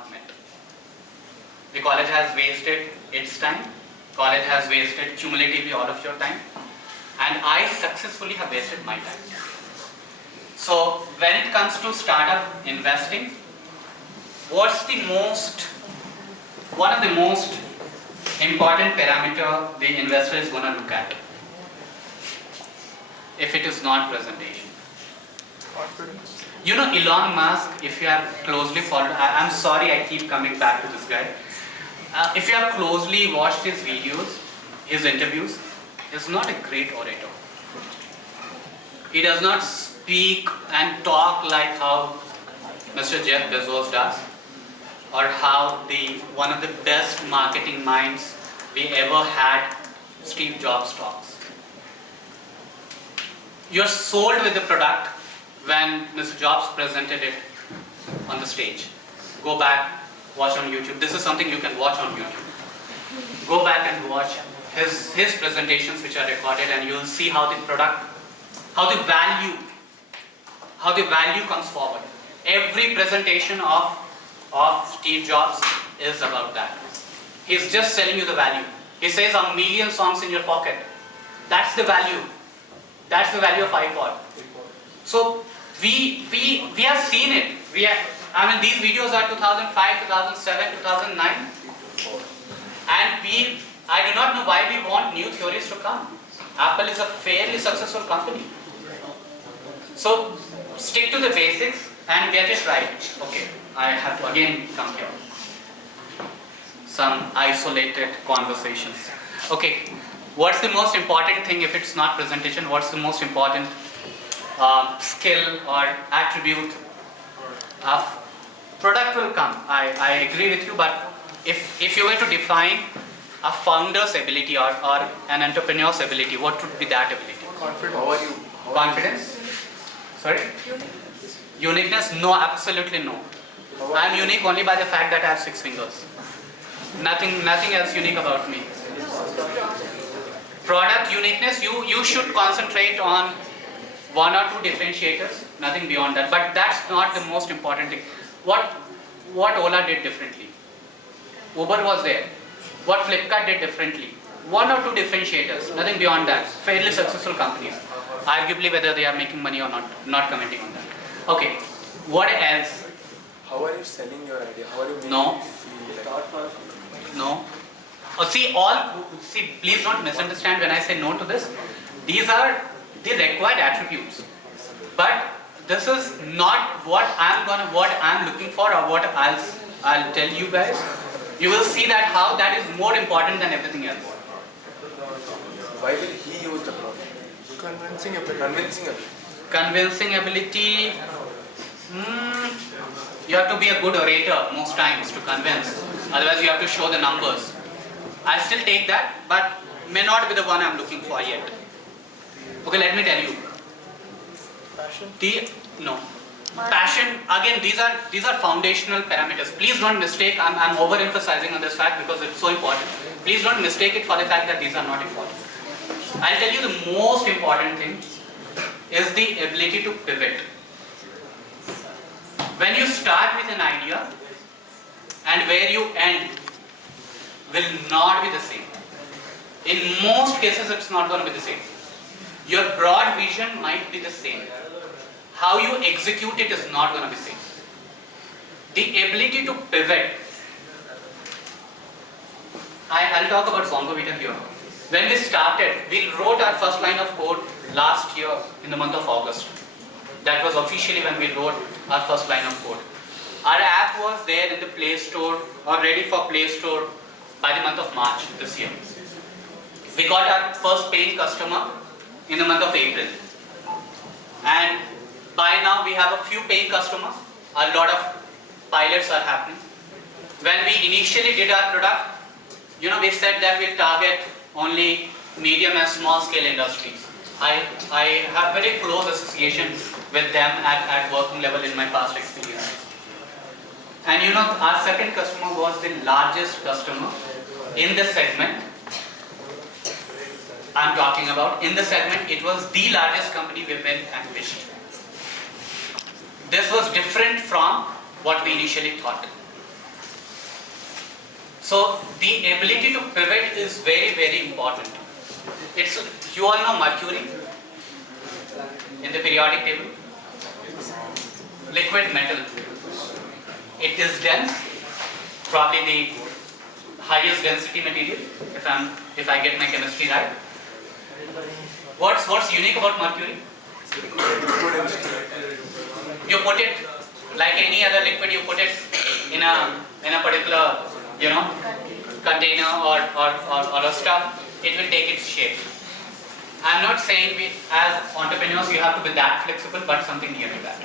not met. The college has wasted its time, college has wasted cumulatively all of your time, and I successfully have wasted my time. So when it comes to startup investing, what's one of the most important parameter the investor is going to look at? If it is not presentation. Confidence. You know Elon Musk, if you have closely followed, I'm sorry I keep coming back to this guy. If you have closely watched his videos, his interviews, he's not a great orator. He does not speak and talk like how Mr. Jeff Bezos does, or how one of the best marketing minds we ever had, Steve Jobs, talks. You're sold with the product when Mr. Jobs presented it on the stage. Go back, watch on YouTube. This is something you can watch on YouTube. Go back and watch his presentations which are recorded, and you'll see how the product, how the value comes forward. Every presentation of Steve Jobs is about that. He's just selling you the value. He says a million songs in your pocket. That's the value. That's the value of iPod. So we have seen it. I mean, these videos are 2005, 2007, 2009, and I do not know why we want new theories to come. Apple is a fairly successful company. So stick to the basics and get it right. Okay, I have to again come here. Some isolated conversations. Okay, what's the most important thing if it's not presentation? What's the most important skill or attribute of product will come. I agree with you, but if you were to define a founder's ability or an entrepreneur's ability, what would be that ability? Confidence. How are you? Confidence? Sorry? Uniqueness? No, absolutely no. I'm unique only by the fact that I have 6 fingers. Nothing else unique about me. Product uniqueness, you should concentrate on 1 or 2 differentiators, nothing beyond that. But that's not the most important thing. What Ola did differently? Uber was there. What Flipkart did differently? 1 or 2 differentiators, nothing beyond that. Fairly successful companies. Arguably whether they are making money or not commenting on that. Okay, what else? How are you selling your idea? How are you making No. it feel like? No. See, please don't misunderstand when I say no to this. These are the required attributes. But this is not what I'm looking for or what I'll tell you guys. You will see that how that is more important than everything else. Why will he use the product? Convincing ability. Convincing ability. You have to be a good orator most times to convince. Otherwise you have to show the numbers. I still take that, but may not be the one I'm looking for yet. Okay, let me tell you. Passion? No. Passion, again, these are foundational parameters. Please don't mistake, I'm overemphasizing on this fact because it's so important. Please don't mistake it for the fact that these are not important. I'll tell you the most important thing is the ability to pivot. When you start with an idea and where you end will not be the same. In most cases, it's not going to be the same. Your broad vision might be the same. How you execute it is not going to be the same. The ability to pivot. I'll talk about Zongovita here. When we started, we wrote our first line of code last year in the month of August. That was officially when we wrote our first line of code. Our app was there in the Play Store or ready for Play Store by the month of March this year. We got our first paying customer in the month of April. And by now we have a few paying customers. A lot of pilots are happening. When we initially did our product, we said that we'll target only medium and small scale industries. I have very close association with them at working level in my past experience. And our second customer was the largest customer in the segment I'm talking about. In the segment, it was the largest company we went and pitched. This was different from what we initially thought. So the ability to pivot is very, very important. You all know mercury in the periodic table, liquid metal. It is dense, probably the highest density material, if I get my chemistry right. What's unique about mercury? You put it like any other liquid. You put it in a particular container or a stuff. It will take its shape. I'm not saying as entrepreneurs you have to be that flexible, but something near to that.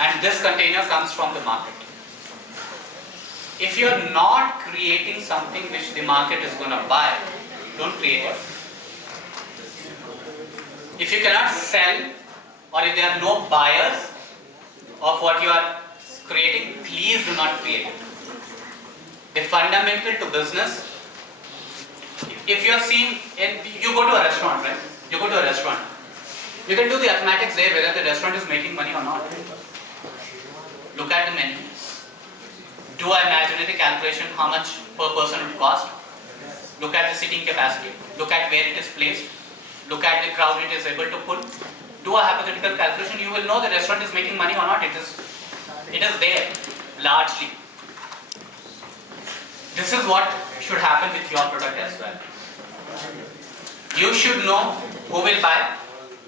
And this container comes from the market. If you're not creating something which the market is going to buy, don't create it. If you cannot sell, or if there are no buyers of what you are creating, please do not create it. The fundamental to business, if you are seeing, you go to a restaurant, right? You go to a restaurant. You can do the mathematics there whether the restaurant is making money or not. Look at the menu. Do an imaginary calculation how much per person would cost. Look at the seating capacity. Look at where it is placed. Look at the crowd it is able to pull. Do a hypothetical calculation. You will know the restaurant is making money or not. It is there largely. This is what should happen with your product as well. You should know who will buy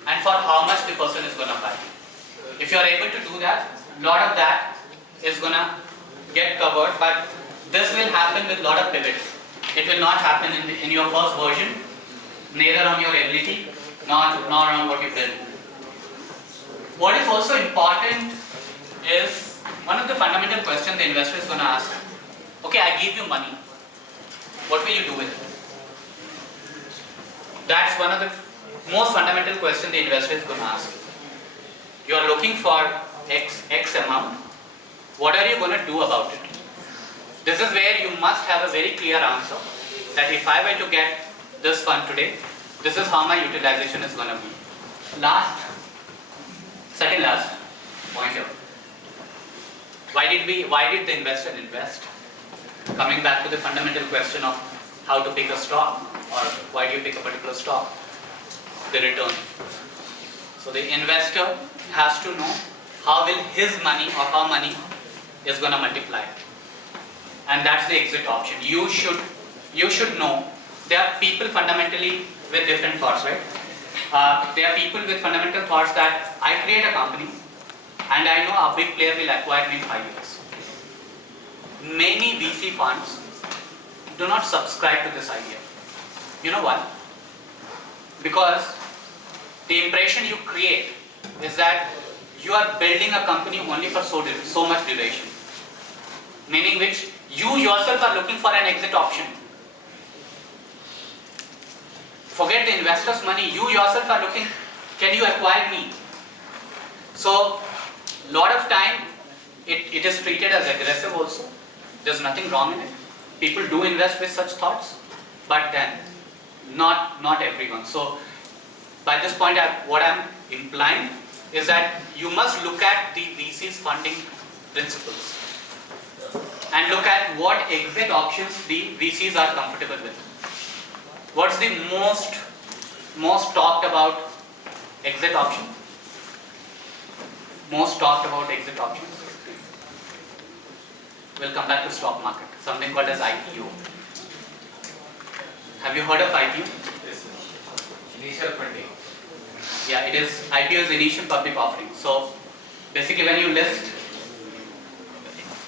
and for how much the person is going to buy. If you are able to do that, a lot of that is going to get covered, but this will happen with a lot of pivots. It will not happen in your first version, neither on your ability, nor on what you build. What is also important is one of the fundamental questions the investor is going to ask. Okay, I give you money. What will you do with it? That's one of the most fundamental questions the investor is going to ask. You are looking for X amount. What are you going to do about it? This is where you must have a very clear answer that if I were to get this fund today, this is how my utilization is going to be. Second last point here. Why did the investor invest? Coming back to the fundamental question of how to pick a stock or why do you pick a particular stock? The return. So the investor has to know how will his money or how money is going to multiply. And that's the exit option. You should know there are people fundamentally with different thoughts, right? There are people with fundamental thoughts that I create a company and I know a big player will acquire me in 5 years. Many VC funds do not subscribe to this idea. You know why? Because the impression you create is that you are building a company only for so much duration. Meaning which you yourself are looking for an exit option. Forget the investor's money, you yourself are looking, can you acquire me? So, lot of time it is treated as aggressive also. There's nothing wrong in it. People do invest with such thoughts, but then not everyone. So, by this point, what I'm implying is that you must look at the VC's funding principles and look at what exit options the VCs are comfortable with. What's the most talked about exit option? Most talked about exit options. We'll come back to stock market. Something called as IPO. Have you heard of IPO? Yes, initial funding. Yeah, it is. IPO is initial public offering. So basically, when you list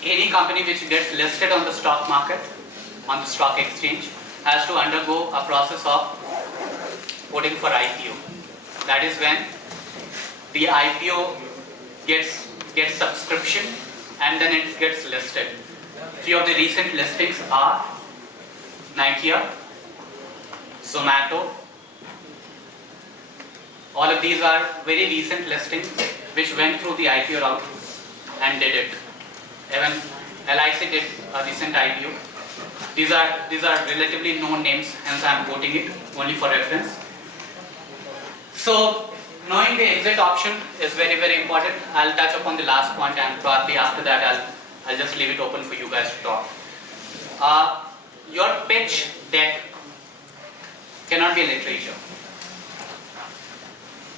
any company which gets listed on the stock market, on the stock exchange, has to undergo a process of voting for IPO. That is when the IPO gets subscription and then it gets listed. Few of the recent listings are Nokia, Zomato. All of these are very recent listings which went through the IPO route and did it. Even LIC did a recent IPO. These are relatively known names, hence I am quoting it only for reference. So knowing the exit option is very, very important. I'll touch upon the last point and probably after that I'll just leave it open for you guys to talk. your pitch deck cannot be literature.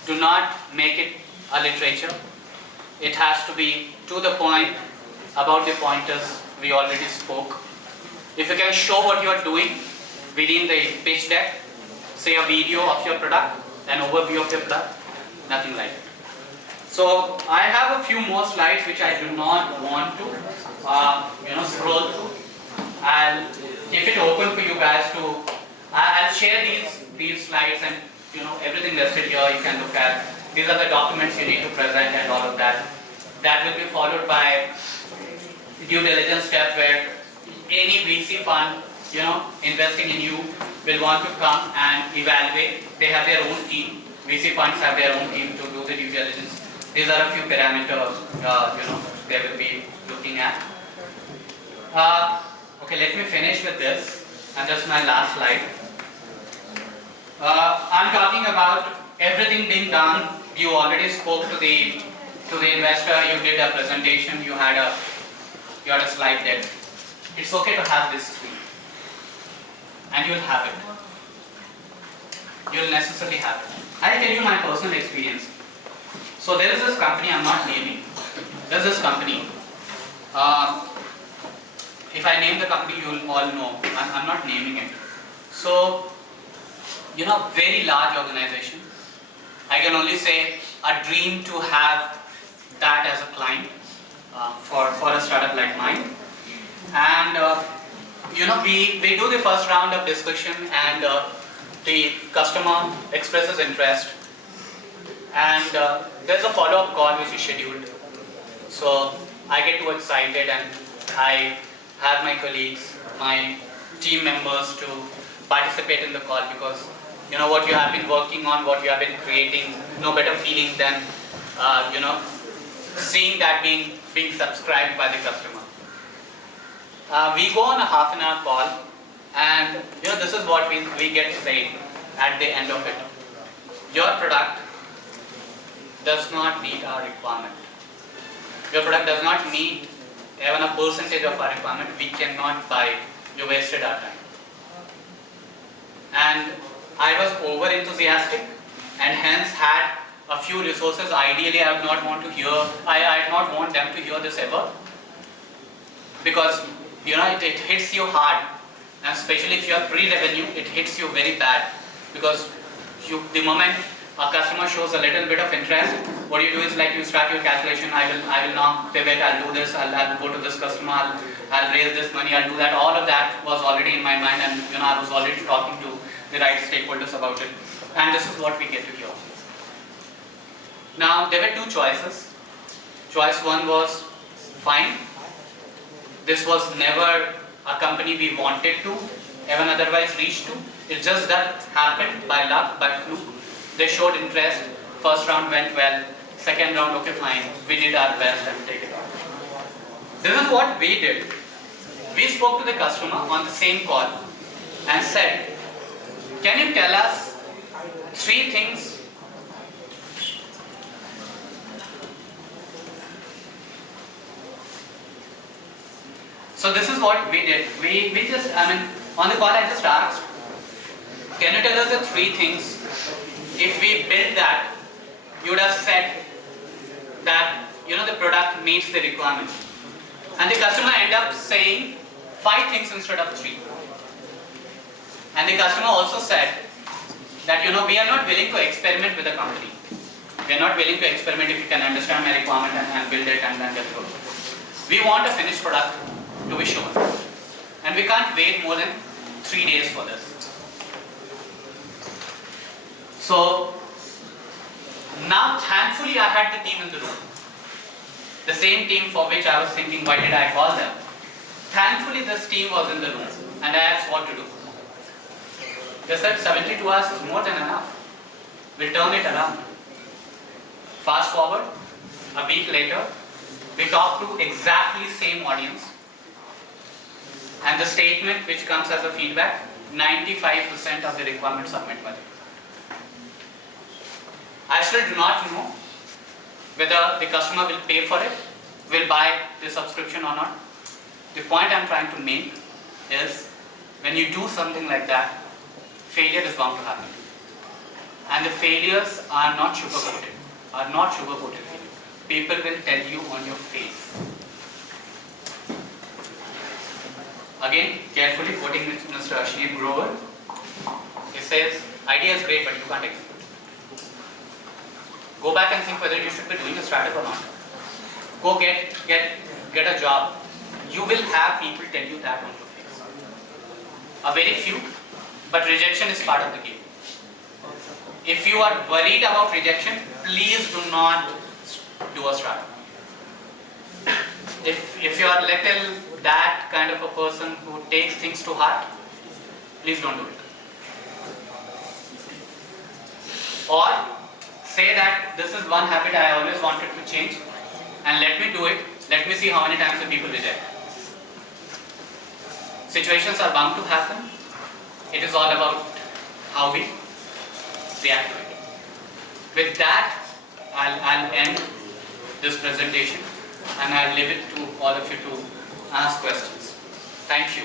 Do not make it a literature. It has to be to the point, about the pointers we already spoke. If you can show what you are doing within the pitch deck, say a video of your product, an overview of your product, nothing like it. So I have a few more slides which I do not want to scroll through. I'll keep it open for you guys to. I'll share these slides and everything listed here you can look at. These are the documents you need to present and all of that. That will be followed by due diligence step where any VC fund investing in you will want to come and evaluate. They have their own team. VC funds have their own team to do the due diligence. These are a few parameters they will be looking at. Okay, let me finish with this, and that's my last slide. I'm talking about everything being done. You already spoke to the investor. You did a presentation. You had a slide deck. It's okay to have this screen, and you'll have it. You'll necessarily have it. I'll tell you my personal experience. So there is this company, I'm not naming. There's this company. If I name the company, you'll all know. I'm not naming it. So, very large organization. I can only say a dream to have that as a client for a startup like mine. And we do the first round of discussion, and the customer expresses interest, and there's a follow-up call which is scheduled. So I get too excited, and I have my colleagues, my team members to participate in the call, because what you have been working on, what you have been creating, no better feeling than seeing that being subscribed by the customer. We go on a half-an-hour call, and this is what we get said at the end of it. Your product does not meet our requirement. Your product does not meet even a percentage of our requirement. We cannot buy it. You wasted our time. And I was over enthusiastic, and hence had a few resources. Ideally, I would not want to hear. I not want them to hear this ever, because it hits you hard, and especially if you are pre-revenue, it hits you very bad, because the moment a customer shows a little bit of interest, what you do is like you start your calculation. I will now pivot. I'll do this. I'll go to this customer. I'll raise this money. I'll do that. All of that was already in my mind, and I was already talking to the right stakeholders about it. And this is what we get to hear. Now there were two choices. Choice one was fine. This was never a company we wanted to even otherwise reach to. It just that happened by luck, by fluke. They showed interest. First round went well. Second round, okay, fine. We did our best and take it on. This is what we did. We spoke to the customer on the same call and said, can you tell us 3 things So this is what we did. We just, on the call I just asked, can you tell us the 3 things? If we build that, you would have said that the product meets the requirement. And the customer ended up saying 5 things instead of 3. And the customer also said that we are not willing to experiment with the company. We are not willing to experiment if you can understand my requirement and build it and then get through. We want a finished product to be shown. And we can't wait more than 3 days for this. So now thankfully I had the team in the room. The same team for which I was thinking, why did I call them? Thankfully this team was in the room, and I asked what to do. They said 72 hours is more than enough. We'll turn it around. Fast forward, a week later, we talked to exactly same audience, and the statement which comes as a feedback, 95% of the requirements are met by them. I still do not know whether the customer will pay for it, will buy the subscription or not. The point I'm trying to make is when you do something like that, failure is bound to happen. And the failures are not sugar-coated, People will tell you on your face. Again, carefully quoting Mr. Ashneet Grover, he says, idea is great, but you can't execute. Go back and think whether you should be doing a startup or not. Go get a job. You will have people tell you that on your face. A very few, but rejection is part of the game. If you are worried about rejection, please do not do a startup. If you are little that kind of a person who takes things to heart, please don't do it. Or say that this is one habit I always wanted to change, and let me do it. Let me see how many times the people reject. Situations are bound to happen. It is all about how we react to it. With that, I'll end this presentation, and I'll leave it to all of you to ask questions. Thank you.